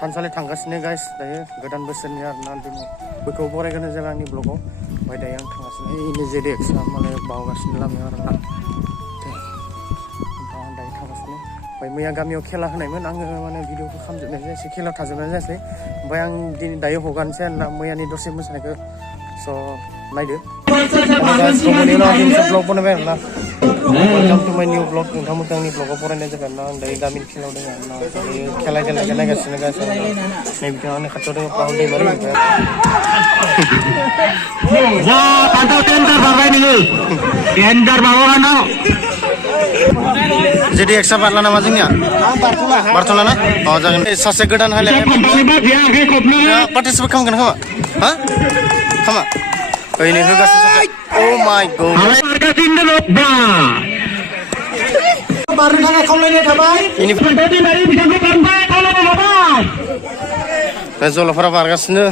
थानसालि थांगासिनो गाइस दायो गोदान बोसोरनि आरोना दिनै बेखौ बरायगोन जों आंनि ब्लगाव ओमफ्राय दायो आं थांगासिनो ओइ जेडेक्स माने बावगासिनो लामायाव आरोना आं दायो थांगासिनो ओमफ्राय मैया गामियाव खेला होनायमोन आङो माने भिडिअखौ खालामजोबनाय जायासै खेला थाजोबनाय जायासै ओमफ्राय आं दिनै दायो हगारनोसै आरोना मैयानि दसे मोसानायखौ स' नायदो ब्लग बनायबाय आरोना welcome to my new blog नोंथांमोनखौ आंनि ब्लगाव फरायनाय जागोन ना आं दायो गामिनि खेलायाव दङ आरोना दायो खेला गेलेनायखौ नायगासिनो गासिनो नै बिथाङा आंनि खाथियाव दङ राहुल दैमारि जा फान्थाव टेन्डार बारबाय नोङो टेन्डार बारबानो जेडि एक्सट्रा बारला नामा जोंनिया बारथ'ला ना अ जागोन सासे गोदान हायलाय पार्टिसिपेट खालामगोन खोमा हा खामा ओरैनो होगासिनो अ माय गड बारनो थाखाय खावलायनाय थाबाय जलफोरा बारगासिनो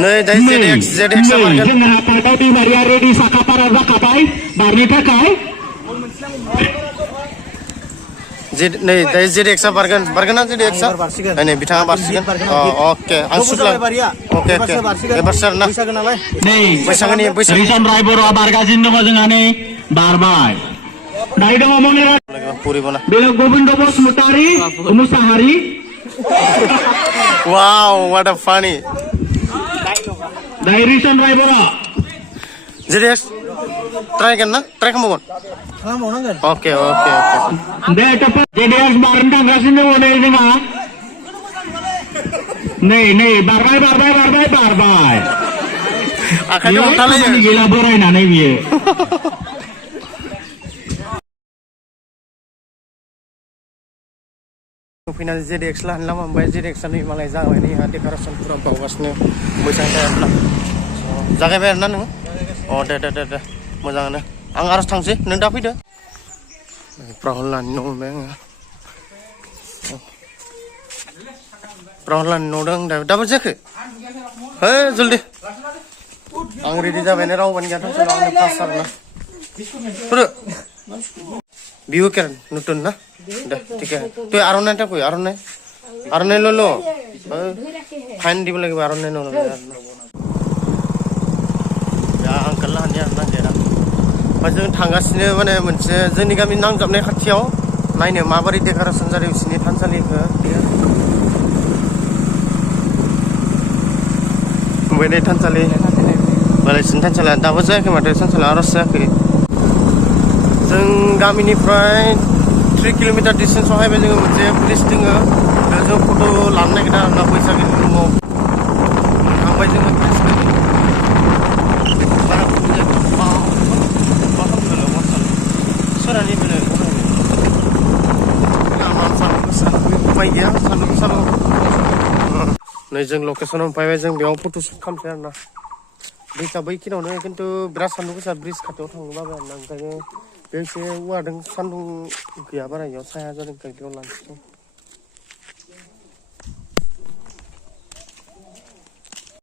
नै दायो जेडेक्स बारगोन जोंहा फान्थाव दैमारिया रेडि साखाफारा जाखाबाय बारनो थाखाय नै दायो जेडेक्सआ बारगोन ना जेडेक्सआ नै बिथाङा बारसिगोन अके आं सुक्ला अके एबारसो आरोना नै बैसागोनि रिसन रायबरआ बारगासिनो दङ जोंहा नै बारबाय दायो दङ मनिराज पुरिबना बेलेग Govind Basumatary Mushahary wow what a funny दायो रिसन रायबरआ जेडेक्स ट्राइ खालामबावगोन ओके दे जेडेक्स बारनो थांगासिनो दङ नै जोंहा नै बारबाय आखाइजों हमथालायो गैला बोरायनानै बियो फैनानै जेडेक्स लानो लामा ओमफ्राय जेडेक्सआ नै मालाय जाबाय नै डेक'रेसनफोरा बावगासिनो बैसाग आरोना जागायबाय आरोना नोङो अ दे मोजाङानो आं आरो थांसै नों दा फैदो राहुल लानि न' मोनबाय आङो राहुल लानि न' दं दाबो जायाखै हे जल्दि आं रेडि जाबायनो रावबानो गैया थांसै आंनो फार्स्ट आरोना फैदो बिहु केर नতুन ना दे ठीक है তুই আরনাই টা কই আরনাই ললো ফাইন দিব লাগিব আরনাই নলো या आंखौ लाहानि आरोना गेरा ओमफ्राय जों थांगासिनो माने मोनसे जोंनि गामि नांजाबनाय खाथियाव नायनो माबोरै डेक'रेसन जादों बिसोरनि थानसालिखौ ओमफ्राय नै थानसालि बालायसिनि थानसालिया दाबो जायाखै माथो थानसालिया आर'ज जायाखै जों गामिनिफ्राय 3 किल'मिटार डिस्टेन्सआव हायबाय जोङो मोनसे प्लेस दङ जों फट' लानो नागिरदों आरोना बैसागोनि मुङाव थांबाय जोङो नै जों लकेसनाव फैबाय जों बेयाव फट'शुट खालामसै आरोना ब्रिजआ बैखिनियावनो खिन्थु बिराद सान्दुं गोसा ब्रिज खाथियाव थांनोबाबो आरोना ओंखायनो बे एसे औवादों सान्दुं गैया बारा इयाव साया जादों ओंखायनो बेयाव लानोसै